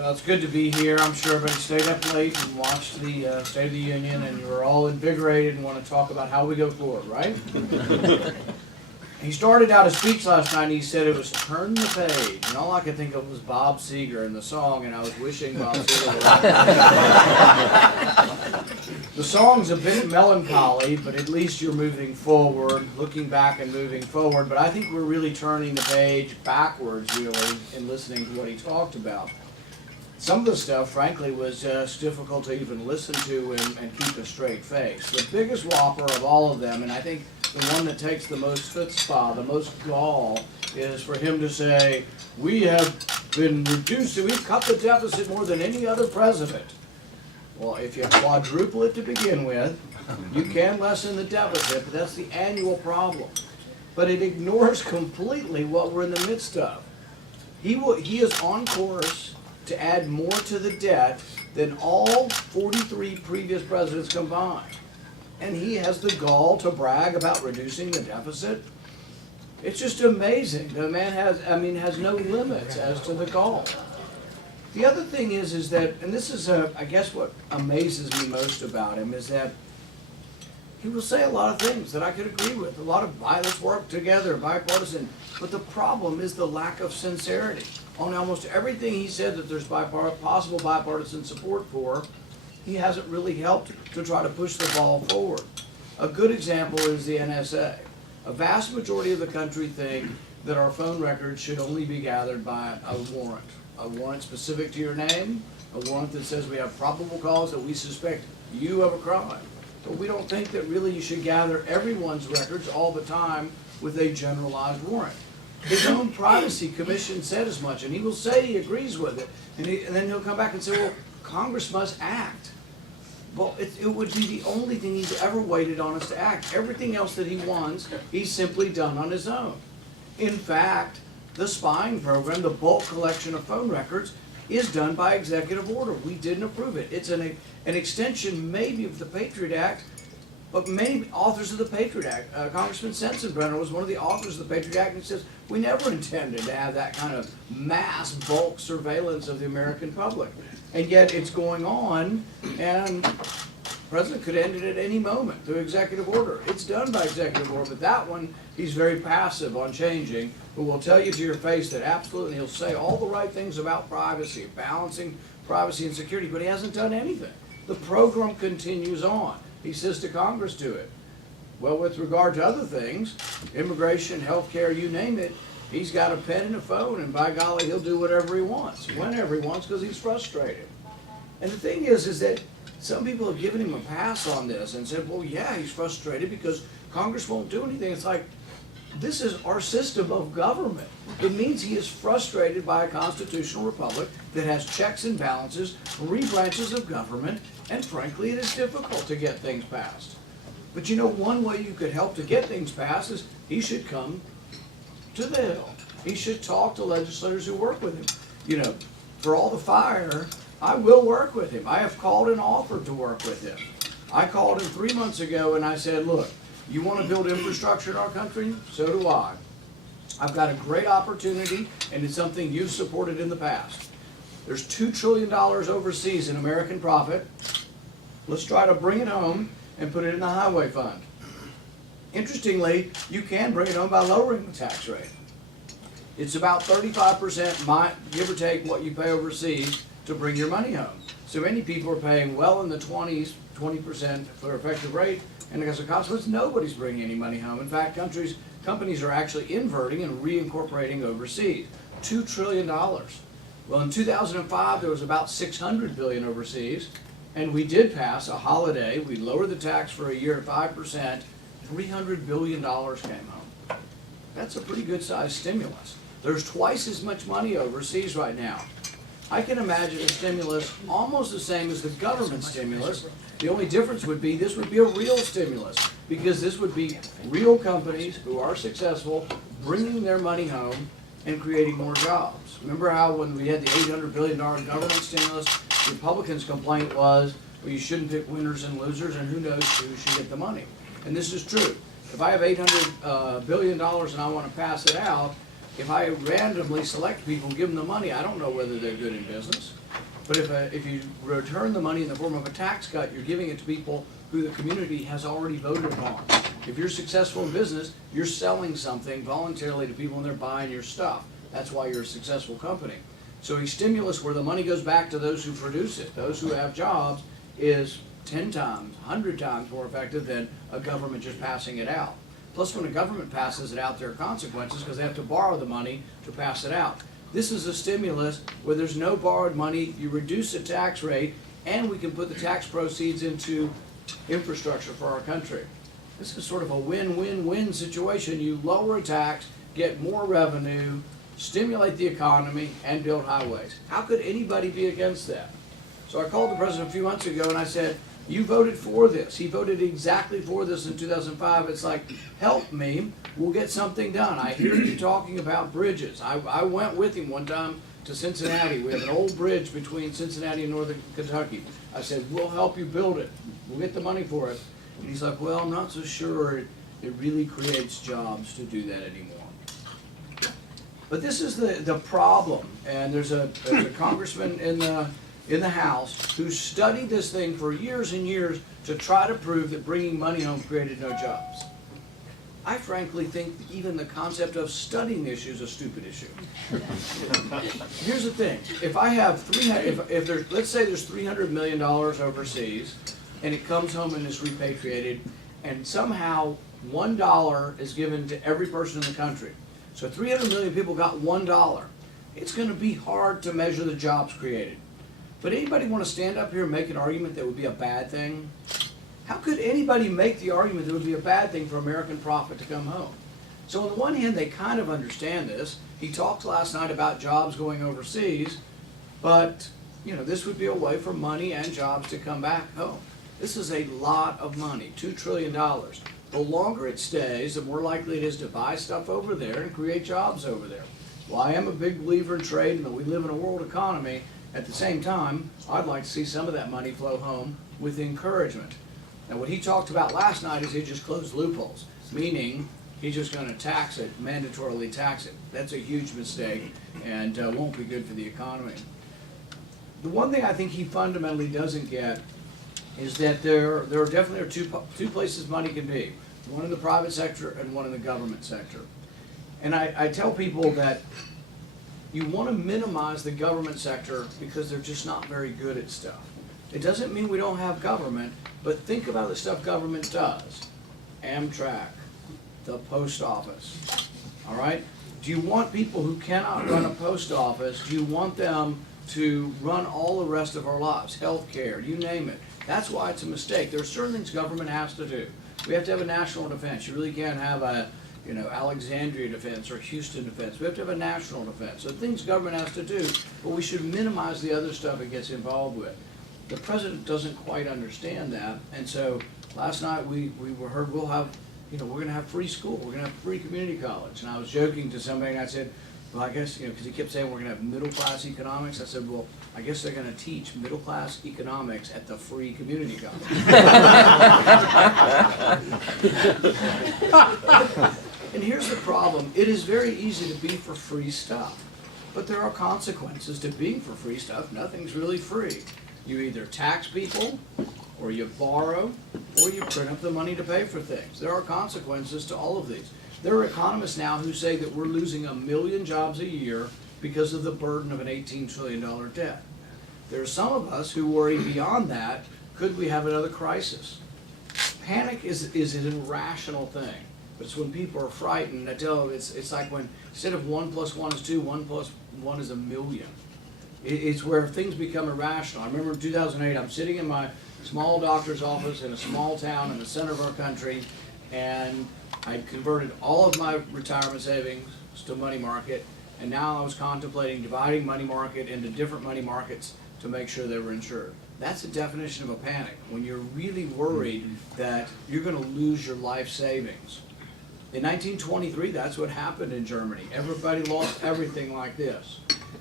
Well, it's good to be here. I'm sure everybody stayed up late and watched the State of the Union, and you were all invigorated and want to talk about how we go forward, right? He started out a speech last night and he said it was turn the page, and all I could think of was Bob Seger in the song, and I was wishing Bob Seger would. The song's a bit melancholy, but at least you're moving forward, looking back and moving forward, but I think we're really turning the page backwards, really, in listening to what he talked about. Some of the stuff, frankly, was just difficult to even listen to and keep a straight face. The biggest whopper of all of them, and I think the one that takes the most chutzpah, the most gall, is for him to say, we have been reducing, we've cut the deficit more than any other president. Well, if you quadruple it to begin with, you can lessen the deficit, but that's the annual problem. But it ignores completely what we're in the midst of. He is on course to add more to the debt than all 43 previous presidents combined. And he has the gall to brag about reducing the deficit. It's just amazing. The man has no limits as to the gall. The other thing is that, and this is I guess what amazes me most about him, is that he will say a lot of things that I could agree with. A lot of, let's work together, bipartisan. But the problem is the lack of sincerity. On almost everything he said that there's possible bipartisan support for, he hasn't really helped to try to push the ball forward. A good example is the NSA. A vast majority of the country think that our phone records should only be gathered by a warrant specific to your name, a warrant that says we have probable cause that we suspect you of a crime. But we don't think that really you should gather everyone's records all the time with a generalized warrant. His own privacy commission said as much, and he will say he agrees with it, and then he'll come back and say, well, Congress must act. Well, it would be the only thing he's ever waited on us to act. Everything else that he wants, he's simply done on his own. In fact, the spying program, the bulk collection of phone records, is done by executive order. We didn't approve it. It's an extension maybe of the Patriot Act, but many authors of the Patriot Act, Congressman Sensenbrenner was one of the authors of the Patriot Act, and says, we never intended to have that kind of mass bulk surveillance of the American public. And yet it's going on, and the president could end it at any moment through executive order. It's done by executive order, but that one, he's very passive on changing, but will tell you to your face that absolutely he'll say all the right things about privacy, balancing privacy and security, but he hasn't done anything. The program continues on. He says to Congress, do it. Well, with regard to other things, immigration, health care, you name it, he's got a pen and a phone, and by golly, he'll do whatever he wants, whenever he wants, because he's frustrated. And the thing is that some people have given him a pass on this and said, well, yeah, he's frustrated because Congress won't do anything. It's like, this is our system of government. It means he is frustrated by a constitutional republic that has checks and balances, 3 branches of government, and frankly, it is difficult to get things passed. But you know, one way you could help to get things passed is he should come to the Hill. He should talk to legislators who work with him. You know, for all the fire, I will work with him. I have called and offered to work with him. I called him 3 months ago and I said, look, you want to build infrastructure in our country? So do I. I've got a great opportunity, and it's something you've supported in the past. There's $2 trillion overseas in American profit. Let's try to bring it home and put it in the highway fund. Interestingly, you can bring it home by lowering the tax rate. It's about 35%, give or take, what you pay overseas to bring your money home. So many people are paying well in the 20% for effective rate, and as a consequence, nobody's bringing any money home. In fact, companies are actually inverting and reincorporating overseas. $2 trillion. Well, in 2005, there was about $600 billion overseas, and we did pass a holiday. We lowered the tax for a year to 5%. $300 billion came home. That's a pretty good sized stimulus. There's twice as much money overseas right now. I can imagine a stimulus almost the same as the government stimulus. The only difference would be this would be a real stimulus, because this would be real companies who are successful bringing their money home and creating more jobs. Remember how when we had the $800 billion government stimulus, the Republicans' complaint was, well, you shouldn't pick winners and losers, and who knows who should get the money. And this is true. If I have $800 billion and I want to pass it out, if I randomly select people and give them the money, I don't know whether they're good in business. But if you return the money in the form of a tax cut, you're giving it to people who the community has already voted upon. If you're successful in business, you're selling something voluntarily to people and they're buying your stuff. That's why you're a successful company. So a stimulus where the money goes back to those who produce it, those who have jobs, is 10 times, 100 times more effective than a government just passing it out. Plus, when a government passes it out, there are consequences because they have to borrow the money to pass it out. This is a stimulus where there's no borrowed money, you reduce the tax rate, and we can put the tax proceeds into infrastructure for our country. This is sort of a win-win-win situation. You lower a tax, get more revenue, stimulate the economy, and build highways. How could anybody be against that? So I called the president a few months ago and I said, you voted for this. He voted exactly for this in 2005. It's like, help me, we'll get something done. I hear you talking about bridges. I went with him one time to Cincinnati. We have an old bridge between Cincinnati and northern Kentucky. I said, we'll help you build it. We'll get the money for it. And he's like, well, I'm not so sure it really creates jobs to do that anymore. But this is the problem. And there's a congressman in the House who studied this thing for years and years to try to prove that bringing money home created no jobs. I frankly think even the concept of studying the issue is a stupid issue. Here's the thing: if I have let's say there's $300 million overseas, and it comes home and is repatriated, and somehow $1 is given to every person in the country. So 300 million people got $1. It's going to be hard to measure the jobs created. But anybody want to stand up here and make an argument that would be a bad thing? How could anybody make the argument that it would be a bad thing for American profit to come home? So on the one hand, they kind of understand this. He talked last night about jobs going overseas, but this would be a way for money and jobs to come back home. This is a lot of money, $2 trillion. The longer it stays, the more likely it is to buy stuff over there and create jobs over there. Well, I am a big believer in trade and that we live in a world economy. At the same time, I'd like to see some of that money flow home with encouragement. Now, what he talked about last night is he just closed loopholes, meaning he's just going to tax it, mandatorily tax it. That's a huge mistake and won't be good for the economy. The one thing I think he fundamentally doesn't get is that there definitely are two places money can be, one in the private sector and one in the government sector. And I tell people that you want to minimize the government sector because they're just not very good at stuff. It doesn't mean we don't have government, but think about the stuff government does. Amtrak, the post office, all right? Do you want people who cannot run a post office, do you want them to run all the rest of our lives? Healthcare, you name it. That's why it's a mistake. There are certain things government has to do. We have to have a national defense. You really can't have a Alexandria defense or Houston defense. We have to have a national defense. So things government has to do, but we should minimize the other stuff it gets involved with. The president doesn't quite understand that, and so last night we heard we're going to have free school, we're going to have free community college. And I was joking to somebody and I said, well, I guess, because he kept saying we're going to have middle-class economics. I said, well, I guess they're going to teach middle-class economics at the free community college. And here's the problem. It is very easy to be for free stuff, but there are consequences to being for free stuff. Nothing's really free. You either tax people, or you borrow, or you print up the money to pay for things. There are consequences to all of these. There are economists now who say that we're losing 1 million jobs a year because of the burden of an $18 trillion debt. There are some of us who worry beyond that, could we have another crisis? Panic is an irrational thing, but it's when people are frightened. I tell them it's like when instead of 1 + 1 is 2, 1 + 1 is 1 million. It's where things become irrational. I remember in 2008, I'm sitting in my small doctor's office in a small town in the center of our country, and I converted all of my retirement savings to money market, and now I was contemplating dividing money market into different money markets to make sure they were insured. That's the definition of a panic, when you're really worried that you're going to lose your life savings. In 1923, that's what happened in Germany. Everybody lost everything like this.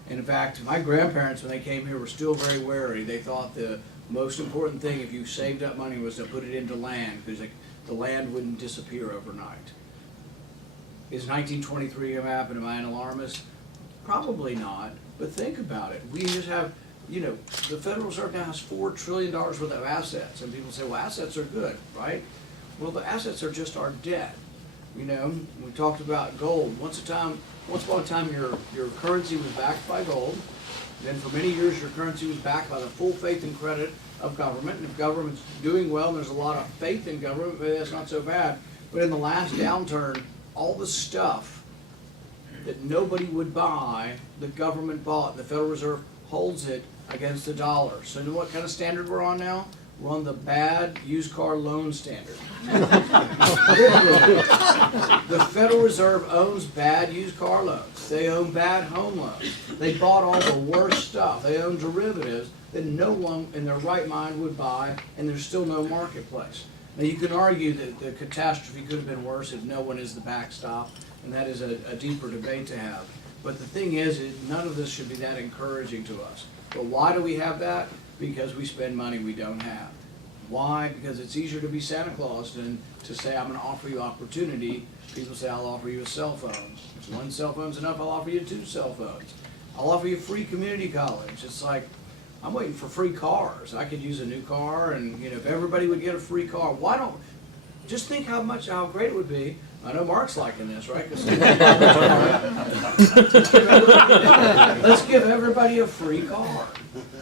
And in fact, my grandparents, when they came here, were still very wary. They thought the most important thing if you saved up money was to put it into land, because the land wouldn't disappear overnight. Is 1923 going to happen? Am I an alarmist? Probably not, but think about it. We just have, you know, the Federal Reserve now has $4 trillion worth of assets, and people say, well, assets are good, right? Well, the assets are just our debt. You know, we talked about gold. Once upon a time, your currency was backed by gold. Then for many years, your currency was backed by the full faith and credit of government. And if government's doing well, and there's a lot of faith in government, maybe that's not so bad. But in the last downturn, all the stuff that nobody would buy, the government bought. The Federal Reserve holds it against the dollar. So you know what kind of standard we're on now? We're on the bad used car loan standard. The Federal Reserve owns bad used car loans. They own bad home loans. They bought all the worst stuff. They own derivatives that no one in their right mind would buy, and there's still no marketplace. Now you can argue that the catastrophe could have been worse if no one is the backstop, and that is a deeper debate to have. But the thing is, none of this should be that encouraging to us. But why do we have that? Because we spend money we don't have. Why? Because it's easier to be Santa Claus than to say, I'm going to offer you opportunity. People say, I'll offer you a cell phone. If one cell phone's enough, I'll offer you 2 cell phones. I'll offer you free community college. It's like, I'm waiting for free cars. I could use a new car, and you know, if everybody would get a free car, why don't, just think how great it would be. I know Mark's liking this, right? Let's give everybody a free car.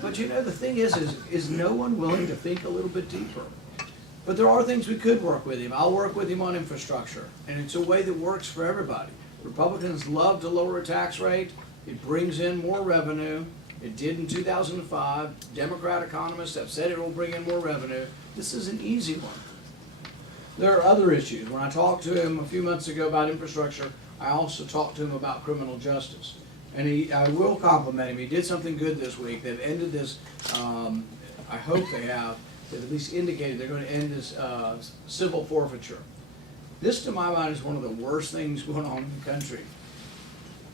But you know, the thing is no one willing to think a little bit deeper? But there are things we could work with him. I'll work with him on infrastructure, and it's a way that works for everybody. Republicans love to lower a tax rate. It brings in more revenue. It did in 2005. Democrat economists have said it will bring in more revenue. This is an easy one. There are other issues. When I talked to him a few months ago about infrastructure, I also talked to him about criminal justice. And I will compliment him. He did something good this week. They've ended this, I hope they have, they've at least indicated they're going to end this civil forfeiture. This, to my mind, is one of the worst things going on in the country.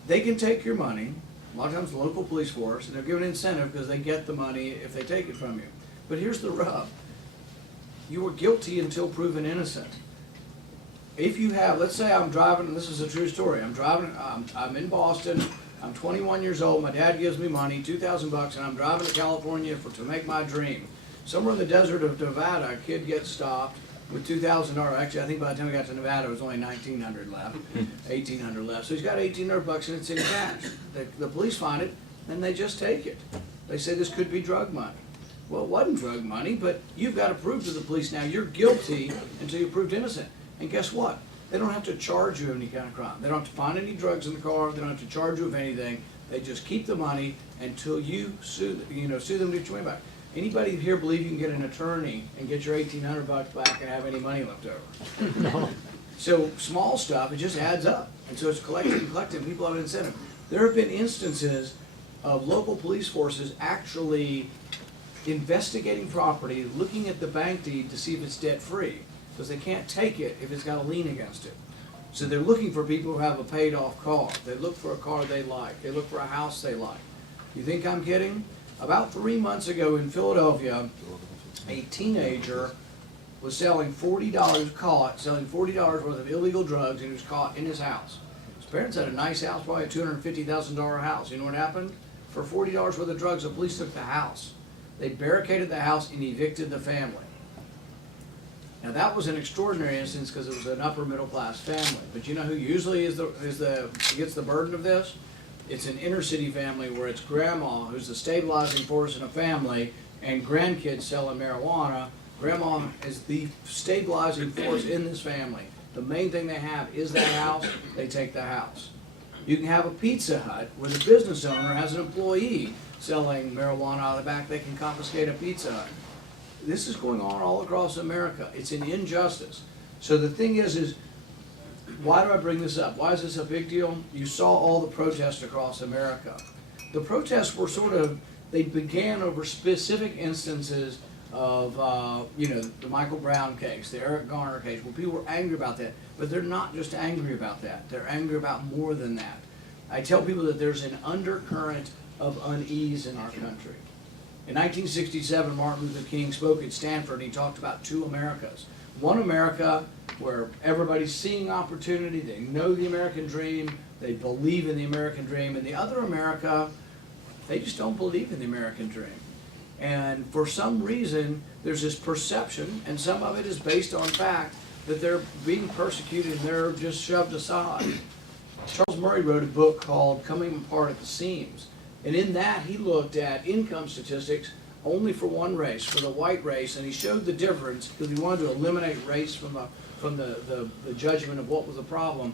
They can take your money, a lot of times the local police force, and they're given incentive because they get the money if they take it from you. But here's the rub. You were guilty until proven innocent. If you have, let's say I'm driving, and this is a true story, I'm in Boston, I'm 21 years old, my dad gives me money, $2,000, and I'm driving to California to make my dream. Somewhere in the desert of Nevada, a kid gets stopped with $2,000. Actually, I think by the time we got to Nevada, it was only $1,900 left, $1,800 left. So he's got $1,800 and it's in cash. The police find it, and they just take it. They say this could be drug money. Well, it wasn't drug money, but you've got to prove to the police now you're guilty until you're proved innocent. And guess what? They don't have to charge you of any kind of crime. They don't have to find any drugs in the car. They don't have to charge you of anything. They just keep the money until you sue them to get your money back. Anybody here believe you can get an attorney and get your $1,800 back and have any money left over? No. So small stuff, it just adds up. And so it's collecting and collecting. People have an incentive. There have been instances of local police forces actually investigating property, looking at the bank deed to see if it's debt-free, because they can't take it if it's got a lien against it. So they're looking for people who have a paid-off car. They look for a car they like. They look for a house they like. You think I'm kidding? About 3 months ago in Philadelphia, a teenager was selling selling $40 worth of illegal drugs, and he was caught in his house. His parents had a nice house, probably a $250,000 house. You know what happened? For $40 worth of drugs, the police took the house. They barricaded the house and evicted the family. Now that was an extraordinary instance because it was an upper middle class family. But you know who usually gets the burden of this? It's an inner city family where it's grandma who's the stabilizing force in a family, and grandkids selling marijuana. Grandma is the stabilizing force in this family. The main thing they have is that house. They take the house. You can have a Pizza Hut where the business owner has an employee selling marijuana out of the back. They can confiscate a Pizza Hut. This is going on all across America. It's an injustice. So the thing is why do I bring this up? Why is this a big deal? You saw all the protests across America. The protests were they began over specific instances of, the Michael Brown case, the Eric Garner case, where people were angry about that. But they're not just angry about that. They're angry about more than that. I tell people that there's an undercurrent of unease in our country. In 1967, Martin Luther King spoke at Stanford, and he talked about 2 Americas. One America where everybody's seeing opportunity, they know the American dream, they believe in the American dream, and the other America, they just don't believe in the American dream. And for some reason, there's this perception, and some of it is based on fact, that they're being persecuted and they're just shoved aside. Charles Murray wrote a book called Coming Apart at the Seams. And in that, he looked at income statistics only for one race, for the white race, and he showed the difference because he wanted to eliminate race from the judgment of what was the problem.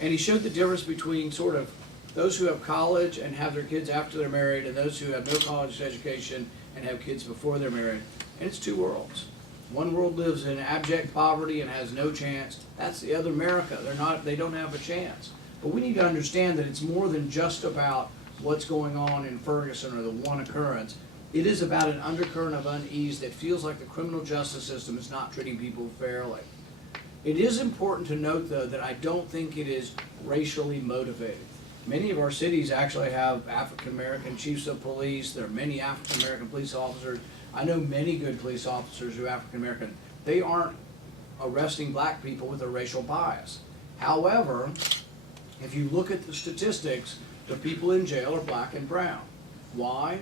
And he showed the difference between sort of those who have college and have their kids after they're married and those who have no college education and have kids before they're married. And it's two worlds. One world lives in abject poverty and has no chance. That's the other America. They don't have a chance. But we need to understand that it's more than just about what's going on in Ferguson or the one occurrence. It is about an undercurrent of unease that feels like the criminal justice system is not treating people fairly. It is important to note, though, that I don't think it is racially motivated. Many of our cities actually have African-American chiefs of police. There are many African-American police officers. I know many good police officers who are African-American. They aren't arresting black people with a racial bias. However, if you look at the statistics, the people in jail are black and brown. Why?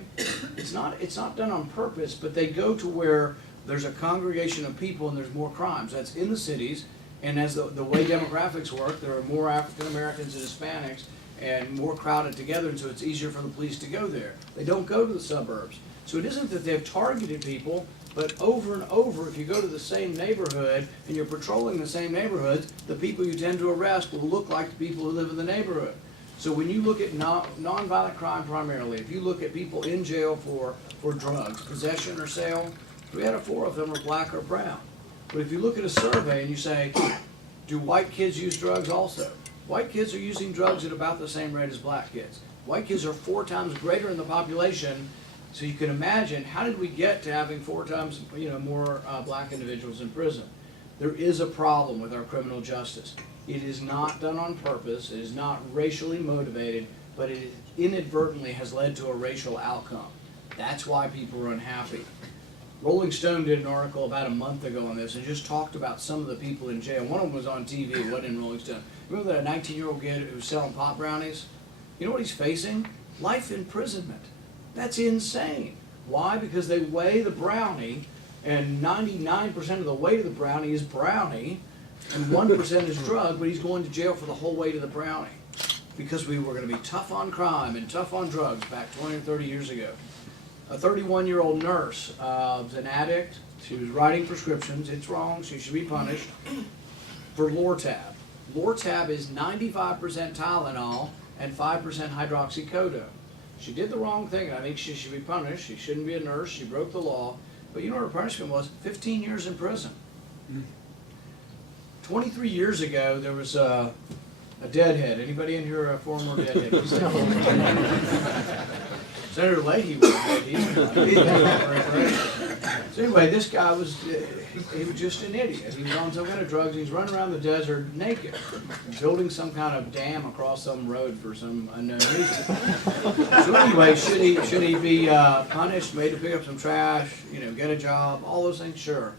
It's not done on purpose, but they go to where there's a congregation of people and there's more crimes. That's in the cities, and as the way demographics work, there are more African Americans and Hispanics and more crowded together, and so it's easier for the police to go there. They don't go to the suburbs. So it isn't that they've targeted people, but over and over, if you go to the same neighborhood and you're patrolling the same neighborhoods, the people you tend to arrest will look like the people who live in the neighborhood. So when you look at nonviolent crime primarily, if you look at people in jail for drugs, possession or sale, 3 out of 4 of them are black or brown. But if you look at a survey and you say, do white kids use drugs also? White kids are using drugs at about the same rate as black kids. White kids are 4 times greater in the population, so you can imagine, how did we get to having 4 times more black individuals in prison? There is a problem with our criminal justice. It is not done on purpose, it is not racially motivated, but it inadvertently has led to a racial outcome. That's why people are unhappy. Rolling Stone did an article about a month ago on this and just talked about some of the people in jail. One of them was on TV, it wasn't in Rolling Stone. Remember that 19-year-old kid who was selling pot brownies? You know what he's facing? Life imprisonment. That's insane. Why? Because they weigh the brownie, and 99% of the weight of the brownie is brownie, and 1% is drug, but he's going to jail for the whole weight of the brownie. Because we were going to be tough on crime and tough on drugs back 20 or 30 years ago. A 31-year-old nurse was an addict. She was writing prescriptions. It's wrong. She should be punished for Lortab. Lortab is 95% Tylenol and 5% hydroxycodone. She did the wrong thing, and I think she should be punished. She shouldn't be a nurse. She broke the law. But you know what her punishment was? 15 years in prison. 23 years ago, there was a deadhead. Anybody in here a former deadhead? Senator Leahy was dead. So anyway, this guy was, he was just an idiot. He was on some kind of drugs. He's running around the desert naked, building some kind of dam across some road for some unknown reason. So anyway, should he be punished, made to pick up some trash, get a job, all those things? Sure.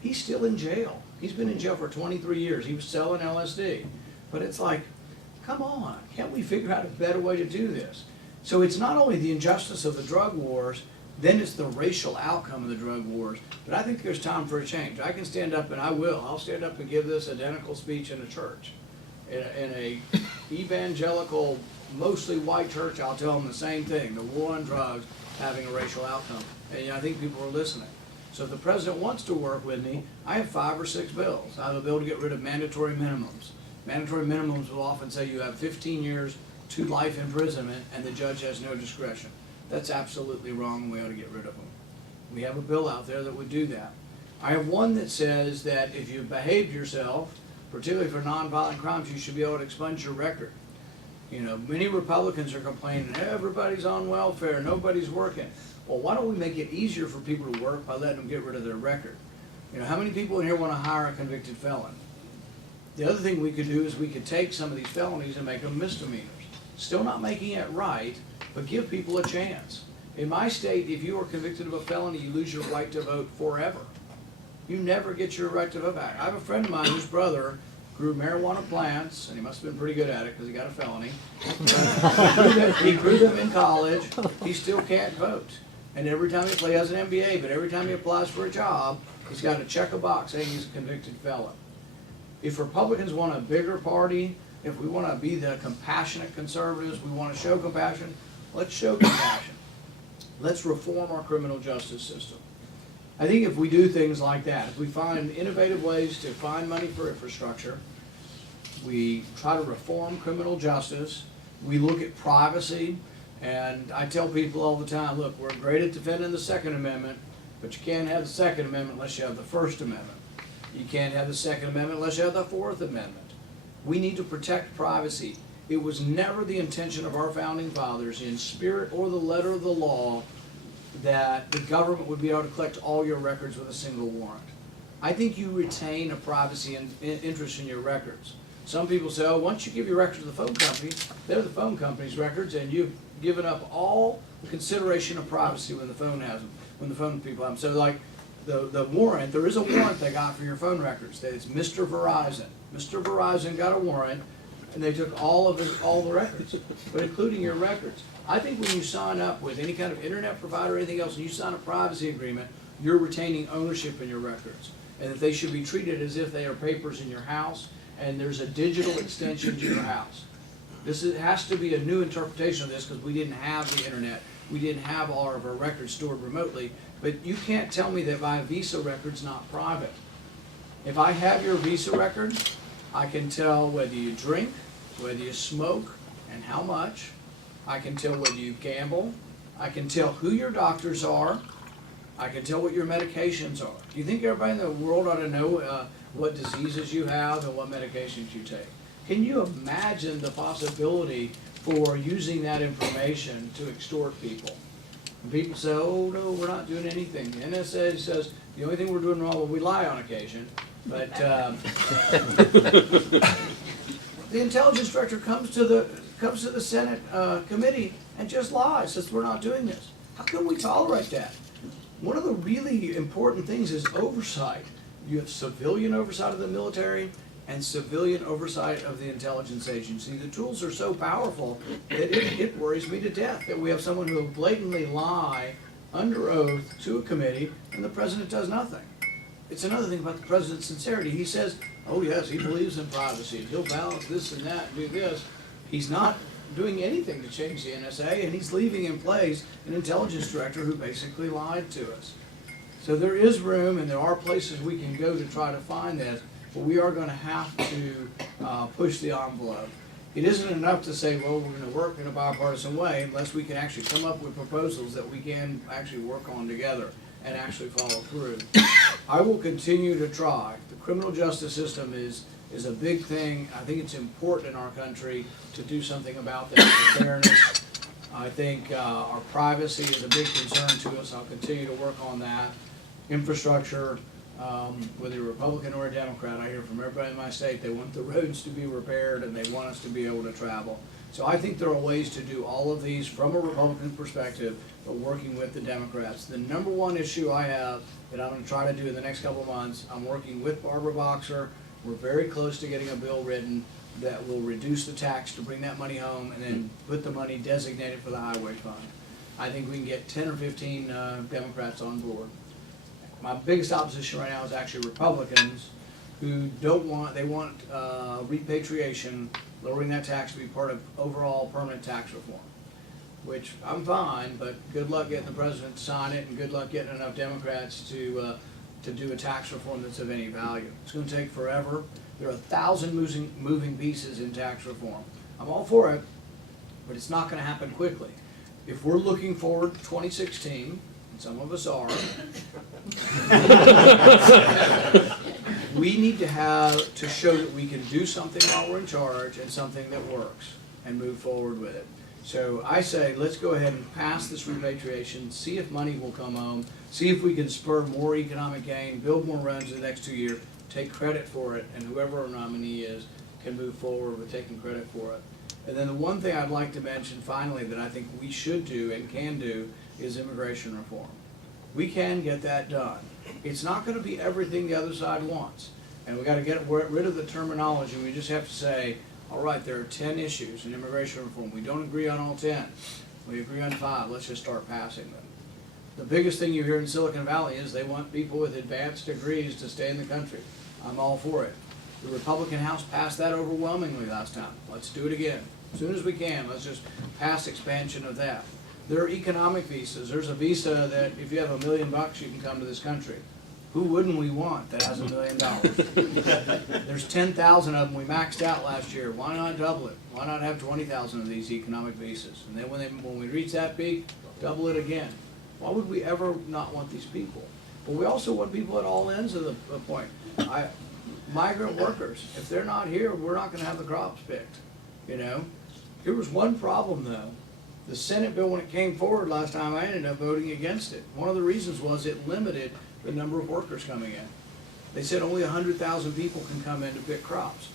He's still in jail. He's been in jail for 23 years. He was selling LSD. But it's like, come on, can't we figure out a better way to do this? So it's not only the injustice of the drug wars, then it's the racial outcome of the drug wars. But I think there's time for a change. I can stand up, and I will. I'll stand up and give this identical speech in a church. In a evangelical, mostly white church, I'll tell them the same thing. The war on drugs having a racial outcome. And I think people are listening. So if the president wants to work with me, I have 5 or 6 bills. I have a bill to get rid of mandatory minimums. Mandatory minimums will often say you have 15 years to life imprisonment and the judge has no discretion. That's absolutely wrong, and we ought to get rid of them. We have a bill out there that would do that. I have one that says that if you behaved yourself, particularly for nonviolent crimes, you should be able to expunge your record. Many Republicans are complaining, everybody's on welfare, nobody's working. Well, why don't we make it easier for people to work by letting them get rid of their record? How many people in here want to hire a convicted felon? The other thing we could do is we could take some of these felonies and make them misdemeanors. Still not making it right, but give people a chance. In my state, if you are convicted of a felony, you lose your right to vote forever. you never get your right to vote back. I have a friend of mine whose brother grew marijuana plants, and he must have been pretty good at it because he got a felony. He grew them in college. He still can't vote. And every time he has an MBA, but every time he applies for a job, he's got to check a box saying he's a convicted felon. If Republicans want a bigger party, if we want to be the compassionate conservatives, we want to show compassion, let's show compassion. Let's reform our criminal justice system. I think if we do things like that, if we find innovative ways to find money for infrastructure, we try to reform criminal justice, we look at privacy, and I tell people all the time, look, we're great at defending the Second Amendment, but you can't have the Second Amendment unless you have the First Amendment. You can't have the Second Amendment unless you have the Fourth Amendment. We need to protect privacy. It was never the intention of our founding fathers, in spirit or the letter of the law, that the government would be able to collect all your records with a single warrant. I think you retain a privacy and interest in your records. Some people say, oh, once you give your records to the phone companies, they're the phone company's records, and you've given up all consideration of privacy when the phone has them, when the phone people have them. So like the warrant, there is a warrant they got for your phone records. That it's Mr. Verizon. Mr. Verizon got a warrant, and they took all the records, but including your records. I think when you sign up with any kind of internet provider or anything else, and you sign a privacy agreement, you're retaining ownership in your records, and that they should be treated as if they are papers in your house, and there's a digital extension to your house. Has to be a new interpretation of this because we didn't have the internet. We didn't have all of our records stored remotely, but you can't tell me that my Visa record's not private. If I have your Visa record, I can tell whether you drink, whether you smoke, and how much. I can tell whether you gamble. I can tell who your doctors are. I can tell what your medications are. Do you think everybody in the world ought to know what diseases you have and what medications you take? Can you imagine the possibility for using that information to extort people? And people say, oh no, we're not doing anything. The NSA says the only thing we're doing wrong, well, we lie on occasion, but the intelligence director comes to the Senate committee and just lies, says we're not doing this. How can we tolerate that? One of the really important things is oversight. You have civilian oversight of the military and civilian oversight of the intelligence agency. The tools are so powerful that it worries me to death that we have someone who will blatantly lie under oath to a committee and the president does nothing. It's another thing about the president's sincerity. He says, oh yes, he believes in privacy. He'll balance this and that and do this. He's not doing anything to change the NSA, and he's leaving in place an intelligence director who basically lied to us. So there is room, and there are places we can go to try to find this, but we are going to have to push the envelope. It isn't enough to say, well, we're going to work in a bipartisan way unless we can actually come up with proposals that we can actually work on together and actually follow through. I will continue to try. The criminal justice system is a big thing. I think it's important in our country to do something about that for fairness. I think our privacy is a big concern to us. I'll continue to work on that. Infrastructure, whether you're a Republican or a Democrat, I hear from everybody in my state, they want the roads to be repaired and they want us to be able to travel. So I think there are ways to do all of these from a Republican perspective, but working with the Democrats. The number one issue I have that I'm going to try to do in the next couple of months, I'm working with Barbara Boxer. We're very close to getting a bill written that will reduce the tax to bring that money home and then put the money designated for the highway fund. I think we can get 10 or 15 Democrats on board. My biggest opposition right now is actually Republicans who they want repatriation, lowering that tax to be part of overall permanent tax reform, which I'm fine, but good luck getting the president to sign it and good luck getting enough Democrats to do a tax reform that's of any value. It's going to take forever. There are 1,000 moving pieces in tax reform. I'm all for it, but it's not going to happen quickly. If we're looking forward to 2016, and some of us are, we need to show that we can do something while we're in charge and something that works and move forward with it. So I say, let's go ahead and pass this repatriation, see if money will come home, see if we can spur more economic gain, build more roads in the next 2 years, take credit for it, and whoever our nominee is can move forward with taking credit for it. And then the one thing I'd like to mention finally that I think we should do and can do is immigration reform. we can get that done. It's not going to be everything the other side wants. And we got to get rid of the terminology. We just have to say, all right, there are 10 issues in immigration reform. We don't agree on all 10. We agree on 5. Let's just start passing them. The biggest thing you hear in Silicon Valley is they want people with advanced degrees to stay in the country. I'm all for it. The Republican House passed that overwhelmingly last time. Let's do it again. As soon as we can, let's just pass expansion of that. There are economic visas. There's a visa that if you have $1 million, you can come to this country. Who wouldn't we want that has $1 million? There's 10,000 of them we maxed out last year. Why not double it? Why not have 20,000 of these economic visas? And then when we reach that peak, double it again. Why would we ever not want these people? But we also want people at all ends of the point. Migrant workers, if they're not here, we're not going to have the crops picked. You know, there was one problem though. The Senate bill, when it came forward last time, I ended up voting against it. One of the reasons was it limited the number of workers coming in. They said only 100,000 people can come in to pick crops.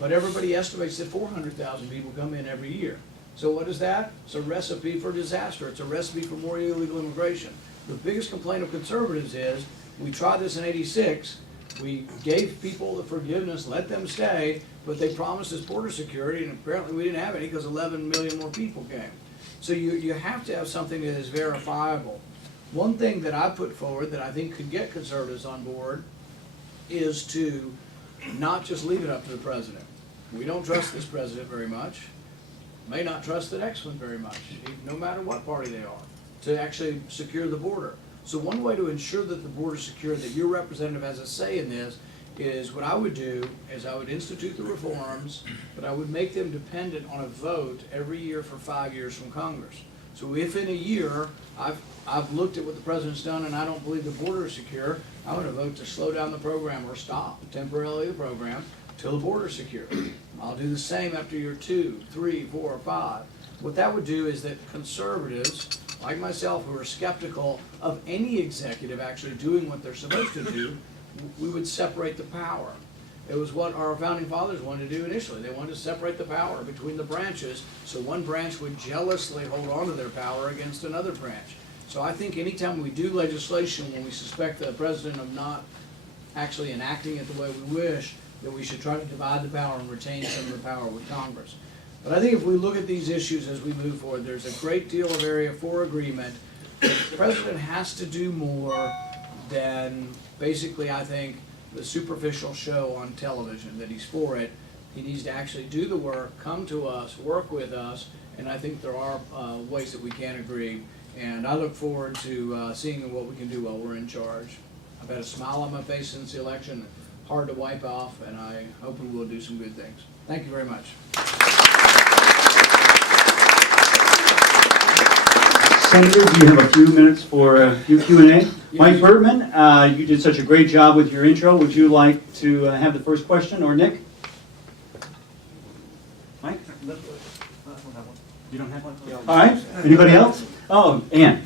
But everybody estimates that 400,000 people come in every year. So what is that? It's a recipe for disaster. It's a recipe for more illegal immigration. The biggest complaint of conservatives is, we tried this in '86, we gave people the forgiveness, let them stay, but they promised us border security, and apparently we didn't have any because 11 million more people came. So you have to have something that is verifiable. One thing that I put forward that I think could get conservatives on board is to not just leave it up to the president. We don't trust this president very much. May not trust the next one very much, no matter what party they are, to actually secure the border. So one way to ensure that the border is secure, that your representative has a say in this, is what I would do is I would institute the reforms, but I would make them dependent on a vote every year for 5 years from Congress. So if in a year I've looked at what the president's done and I don't believe the border is secure, I'm going to vote to slow down the program or stop temporarily the program till the border is secure. I'll do the same after year 2, 3, 4, 5. What that would do is that conservatives, like myself, who are skeptical of any executive actually doing what they're supposed to do, we would separate the power. It was what our founding fathers wanted to do initially. They wanted to separate the power between the branches so one branch would jealously hold on to their power against another branch. So I think anytime we do legislation when we suspect the president of not actually enacting it the way we wish, that we should try to divide the power and retain some of the power with Congress. But I think if we look at these issues as we move forward, there's a great deal of area for agreement. The president has to do more than basically, I think, the superficial show on television, that he's for it. He needs to actually do the work, come to us, work with us, and I think there are ways that we can agree. And I look forward to seeing what we can do while we're in charge. I've had a smile on my face since the election, hard to wipe off, and I hope we will do some good things. Thank you very much. Senator, do you have a few minutes for Q&A? Yes. Mike Bertman, you did such a great job with your intro. Would you like to have the first question, or Nick? Mike? You don't have one? All right. Anybody else? Oh, Ann.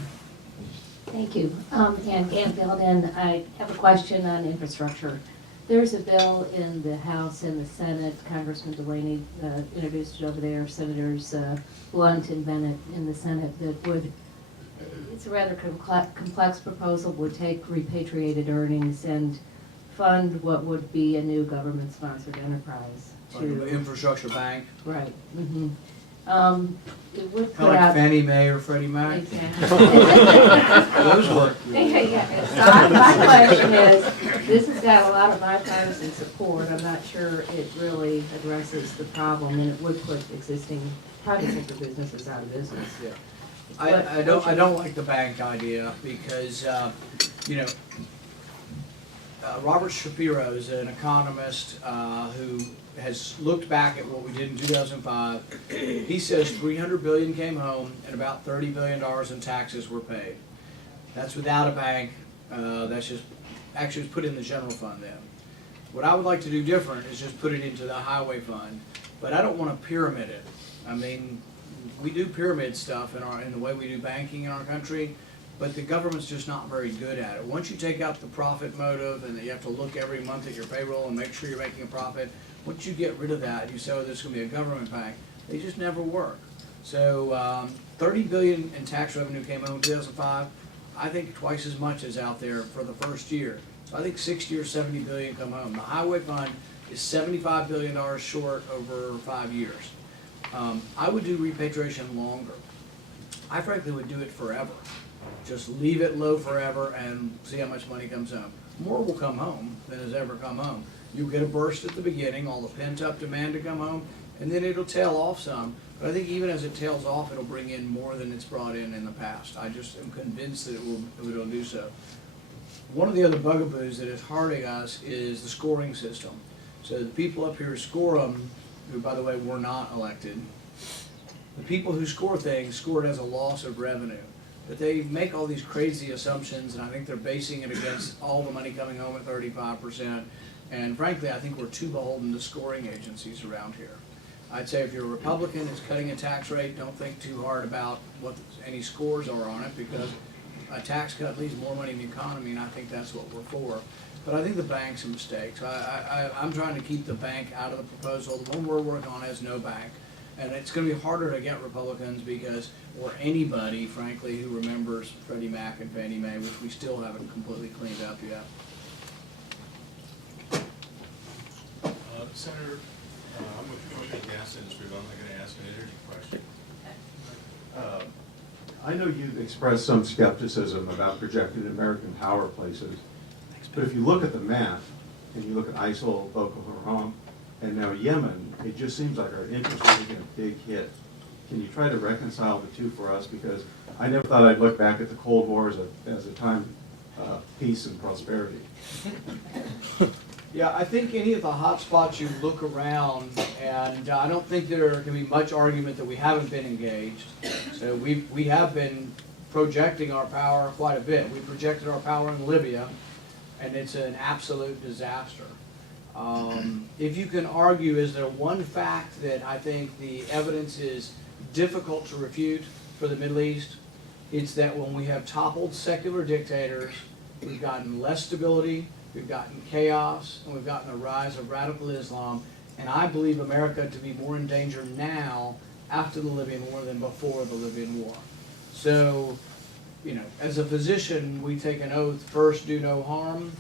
Thank you. Ann Ganfield, and I have a question on infrastructure. There's a bill in the House and the Senate. Congressman Delaney introduced it over there. Senators Blunt and Bennett in the Senate that would, it's a rather complex proposal, would take repatriated earnings and fund what would be a new government-sponsored enterprise. Like an infrastructure bank. Right. Mm-hmm. It would put Like out Fannie Mae or Freddie Mac. Exactly. Those work. Yeah. So my question is, this has got a lot of bipartisan support. I'm not sure it really addresses the problem, and it would put existing private sector businesses out of business. Yeah. I don't like the bank idea because Robert Shapiro is an economist who has looked back at what we did in 2005. He says 300 billion came home and about $30 billion in taxes were paid. That's without a bank. That's just actually was put in the general fund then. What I would like to do different is just put it into the highway fund, but I don't want to pyramid it. I mean, we do pyramid stuff in the way we do banking in our country, but the government's just not very good at it. Once you take out the profit motive and that you have to look every month at your payroll and make sure you're making a profit, once you get rid of that, you say, oh, this is going to be a government bank, they just never work. So $30 billion in tax revenue came home in 2005. I think twice as much is out there for the first year. So I think 60 or 70 billion come home. The highway fund is $75 billion short over 5 years. I would do repatriation longer. I frankly would do it forever. Just leave it low forever and see how much money comes home. More will come home than has ever come home. You'll get a burst at the beginning, all the pent-up demand to come home, and then it'll tail off some. But I think even as it tails off, it'll bring in more than it's brought in the past. I just am convinced that it'll do so. One of the other bugaboos that is hurting us is the scoring system. So the people up here who score them, who by the way were not elected, the people who score things score it as a loss of revenue. But they make all these crazy assumptions, and I think they're basing it against all the money coming home at 35%. And frankly, I think we're too beholden to scoring agencies around here. I'd say if you're a Republican that's cutting a tax rate, don't think too hard about what any scores are on it, because a tax cut leaves more money in the economy, and I think that's what we're for. But I think the bank's a mistake. So I'm trying to keep the bank out of the proposal. The one we're working on has no bank. And it's going to be harder to get Republicans because, or anybody, frankly, who remembers Freddie Mac and Fannie Mae, which we still haven't completely cleaned up yet. Senator, I'm with you in the gas industry, but I'm not going to ask an energy question. I know you've expressed some skepticism about projected American power places, but if you look at the map, and you look at ISIL, Boko Haram, and now Yemen, it just seems like our interests are taking a big hit. Can you try to reconcile the two for us? Because I never thought I'd look back at the Cold War as a time of peace and prosperity. Yeah, I think any of the hot spots you look around, and I don't think there can be much argument that we haven't been engaged. So we have been projecting our power quite a bit. We projected our power in Libya, and it's an absolute disaster. If you can argue, is there one fact that I think the evidence is difficult to refute for the Middle East? It's that when we have toppled secular dictators, we've gotten less stability, we've gotten chaos, and we've gotten a rise of radical Islam. And I believe America to be more in danger now after the Libyan War than before the Libyan War. So, you know, as a physician, we take an oath, first do no harm.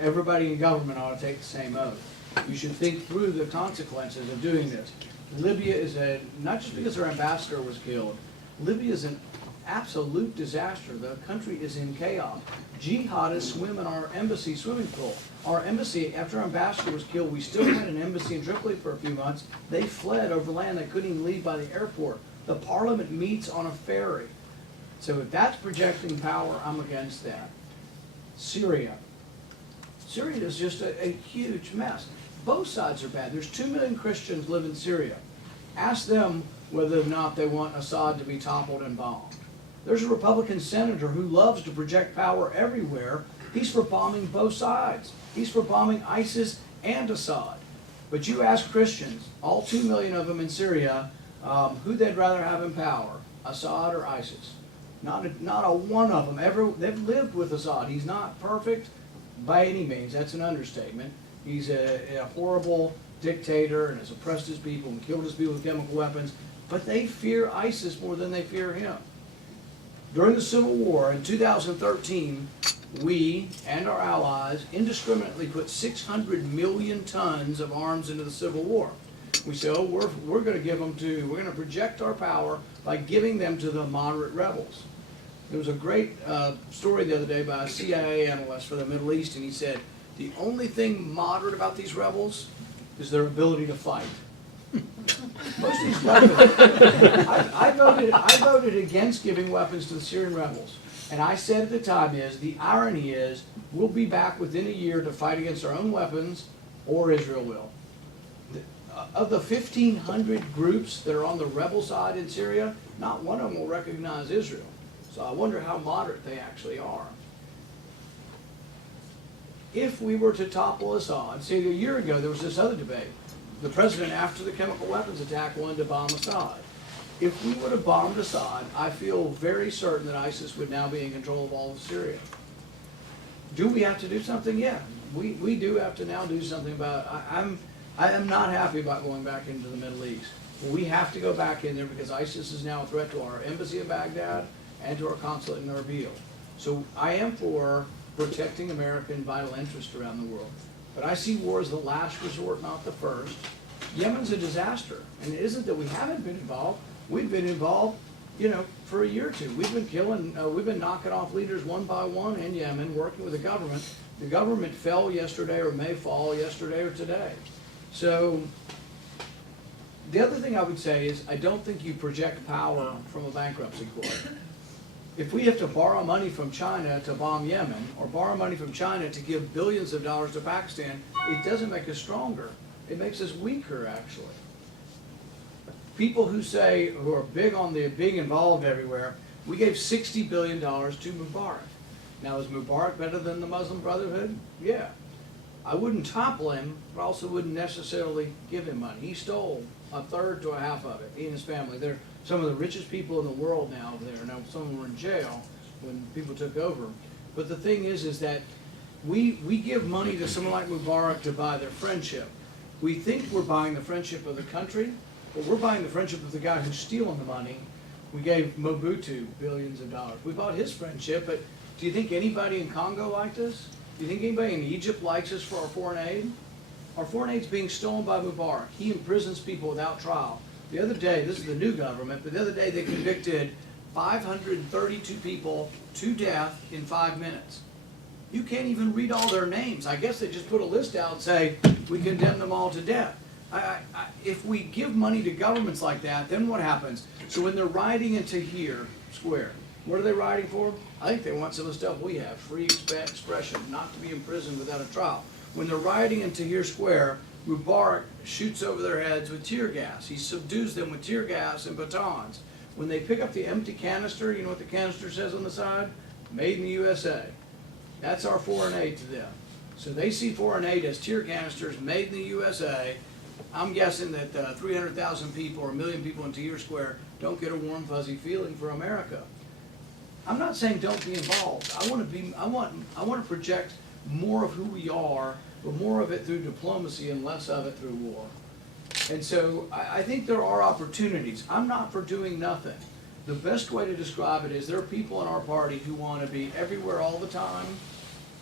Everybody in government ought to take the same oath. You should think through the consequences of doing this. Libya is not just because their ambassador was killed, Libya is an absolute disaster. The country is in chaos. Jihadists swim in our embassy swimming pool. Our embassy, after our ambassador was killed, we still had an embassy in Tripoli for a few months. They fled over land. They couldn't even leave by the airport. The parliament meets on a ferry. So if that's projecting power, I'm against that. Syria. Syria is just a huge mess. Both sides are bad. There's 2 million Christians live in Syria. Ask them whether or not they want Assad to be toppled and bombed. There's a Republican senator who loves to project power everywhere. He's for bombing both sides. He's for bombing ISIS and Assad. But you ask Christians, all 2 million of them in Syria, who they'd rather have in power, Assad or ISIS. Not a one of them they've lived with Assad. He's not perfect by any means. That's an understatement. He's a horrible dictator and has oppressed his people and killed his people with chemical weapons. But they fear ISIS more than they fear him. During the Civil War in 2013, we and our allies indiscriminately put 600 million tons of arms into the Civil War. We said, oh, we're going to project our power by giving them to the moderate rebels. There was a great story the other day by a CIA analyst for the Middle East, and he said, the only thing moderate about these rebels is their ability to fight. Most of these weapons, I voted against giving weapons to the Syrian rebels. And I said at the time the irony is, we'll be back within a year to fight against our own weapons, or Israel will. Of the 1,500 groups that are on the rebel side in Syria, not one of them will recognize Israel. So I wonder how moderate they actually are. If we were to topple Assad, see, a year ago there was this other debate. The president, after the chemical weapons attack, wanted to bomb Assad. If we would have bombed Assad, I feel very certain that ISIS would now be in control of all of Syria. Do we have to do something? Yeah, we do have to now do something about it. I am not happy about going back into the Middle East. We have to go back in there because ISIS is now a threat to our embassy in Baghdad and to our consulate in Erbil. So I am for protecting American vital interest around the world. But I see war as the last resort, not the first. Yemen's a disaster, and it isn't that we haven't been involved. We've been involved, for a year or two. We've been knocking off leaders one by one in Yemen, working with the government. The government fell yesterday or may fall yesterday or today. So the other thing I would say is I don't think you project power from a bankruptcy court. If we have to borrow money from China to bomb Yemen, or borrow money from China to give billions of dollars to Pakistan, it doesn't make us stronger. It makes us weaker, actually. People who are big on the being involved everywhere, we gave $60 billion to Mubarak. Now, is Mubarak better than the Muslim Brotherhood? Yeah. I wouldn't topple him, but also wouldn't necessarily give him money. He stole a third to a half of it, he and his family. They're some of the richest people in the world now over there. Now, some of them were in jail when people took over. But the thing is that we give money to someone like Mubarak to buy their friendship. We think we're buying the friendship of the country, but we're buying the friendship of the guy who's stealing the money. We gave Mobutu billions of dollars. We bought his friendship, but do you think anybody in Congo liked us? Do you think anybody in Egypt likes us for our foreign aid? Our foreign aid's being stolen by Mubarak. He imprisons people without trial. The other day, this is the new government, but the other day they convicted 532 people to death in 5 minutes. You can't even read all their names. I guess they just put a list out and say, we condemn them all to death. If we give money to governments like that, then what happens? So when they're riding into here, square, what are they riding for? I think they want some of the stuff we have, free expression, not to be imprisoned without a trial. When they're riding into here square, Mubarak shoots over their heads with tear gas. He subdues them with tear gas and batons. When they pick up the empty canister, you know what the canister says on the side? Made in the USA. That's our foreign aid to them. So they see foreign aid as tear canisters made in the USA. I'm guessing that 300,000 people or 1 million people in Tahrir Square don't get a warm, fuzzy feeling for America. I'm not saying don't be involved. I want to project more of who we are, but more of it through diplomacy and less of it through war. And so I think there are opportunities. I'm not for doing nothing. The best way to describe it is there are people in our party who want to be everywhere all the time,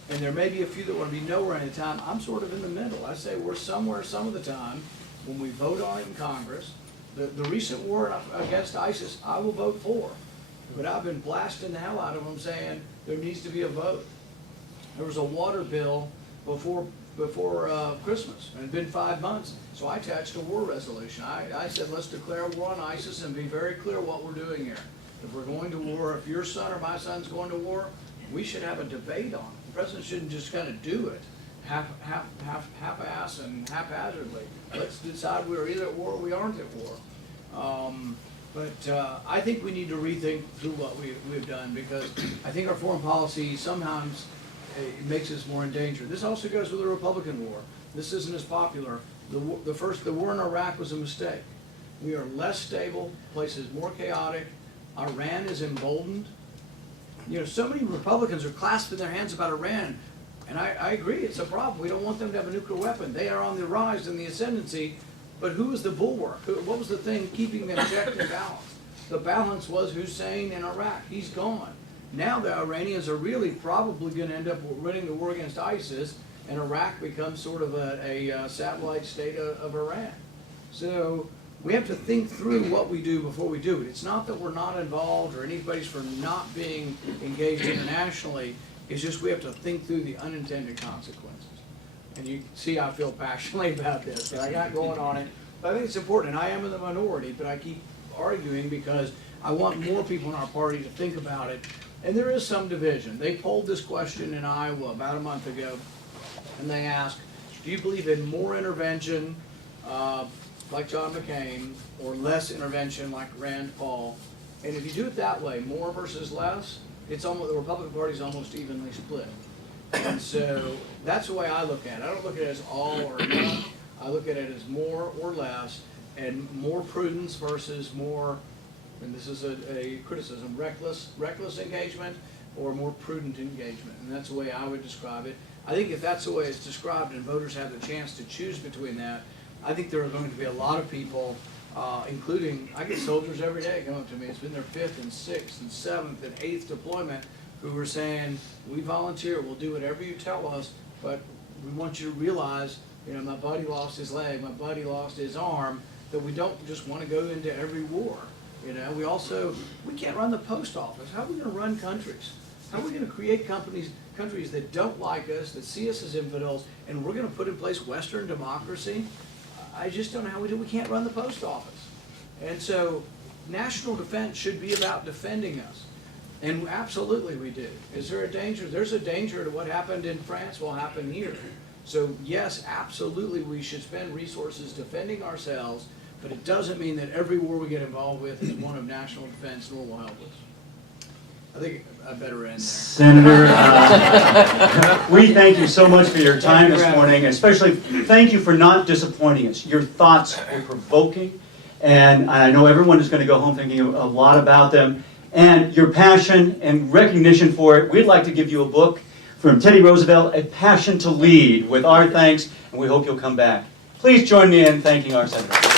and there may be a few that want to be nowhere any time. I'm sort of in the middle. I say we're somewhere some of the time when we vote on it in Congress. The recent war against ISIS, I will vote for. But I've been blasting the hell out of them saying there needs to be a vote. There was a water bill before Christmas, and it had been 5 months, so I attached a war resolution. I said, let's declare war on ISIS and be very clear what we're doing here. If we're going to war, if your son or my son's going to war, we should have a debate on it. The president shouldn't just kind of do it half-ass and haphazardly. Let's decide we're either at war or we aren't at war. But I think we need to rethink through what we've done, because I think our foreign policy sometimes it makes us more in danger. This also goes with the Republican war. This isn't as popular. The war in Iraq was a mistake. We are less stable, places more chaotic. Iran is emboldened. So many Republicans are clasping their hands about Iran, and I agree, it's a problem. We don't want them to have a nuclear weapon. They are on the rise and the ascendancy, but who is the bulwark? What was the thing keeping them checked and balanced? The balance was Hussein in Iraq. He's gone. Now the Iranians are really probably going to end up winning the war against ISIS, and Iraq becomes sort of a satellite state of Iran. So we have to think through what we do before we do it. It's not that we're not involved or anybody's for not being engaged internationally. It's just we have to think through the unintended consequences. And you see I feel passionately about this, and I got going on it. But I think it's important, and I am in the minority, but I keep arguing because I want more people in our party to think about it. And there is some division. They polled this question in Iowa about a month ago, and they asked, do you believe in more intervention like John McCain, or less intervention like Rand Paul? And if you do it that way, more versus less, it's almost, the Republican Party is almost evenly split. And so that's the way I look at it. I don't look at it as all or none. I look at it as more or less, and more prudence versus more, and this is a criticism, reckless engagement or more prudent engagement. And that's the way I would describe it. I think if that's the way it's described and voters have the chance to choose between that, I think there are going to be a lot of people, including, I get soldiers every day come up to me. It's been their 5th and 6th and 7th and 8th deployment. who are saying, we volunteer, we'll do whatever you tell us, but we want you to realize, you know, my buddy lost his leg, my buddy lost his arm, that we don't just want to go into every war. You know, we can't run the post office. How are we going to run countries? How are we going to create countries that don't like us, that see us as infidels, and we're going to put in place Western democracy? I just don't know how we do. We can't run the post office. And so national defense should be about defending us. And absolutely we do. Is there a danger? There's a danger to what happened in France will happen here. So yes, absolutely we should spend resources defending ourselves, but it doesn't mean that every war we get involved with is one of national defense, nor will help us. I think I better end there. Senator, we thank you so much for your time this morning, especially thank you for not disappointing us. Your thoughts were provoking, and I know everyone is going to go home thinking a lot about them. And your passion and recognition for it, we'd like to give you a book from Teddy Roosevelt, A Passion to Lead, with our thanks, and we hope you'll come back. Please join me in thanking our senator.